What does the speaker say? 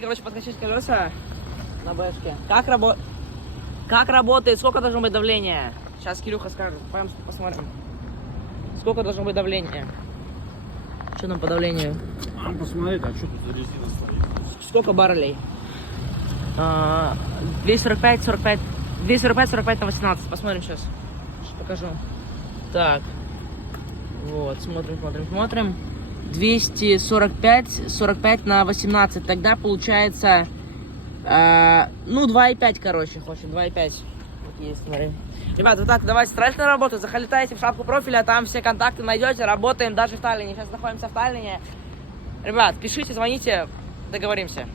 Короче, подкачать колеса на бэшке. Как работает, сколько должно быть давление? Сейчас Кирюха скажет, пойдем посмотрим. Сколько должно быть давление? Что там по давлению? Посмотри, а что тут за резина стоит? Сколько баррелей? 245, 45, 245, 45 на 18. Посмотрим сейчас. Покажу. Так. Вот, смотрим. 245, 45 на 18. Тогда получается, 2,5, короче, хочет. 2,5. Вот есть, смотри. Ребята, так, давайте строительную работу. Залетайте в шапку профиля, там все контакты найдете. Работаем даже в Таллине. Сейчас находимся в Таллине. Ребят, пишите, звоните, договоримся.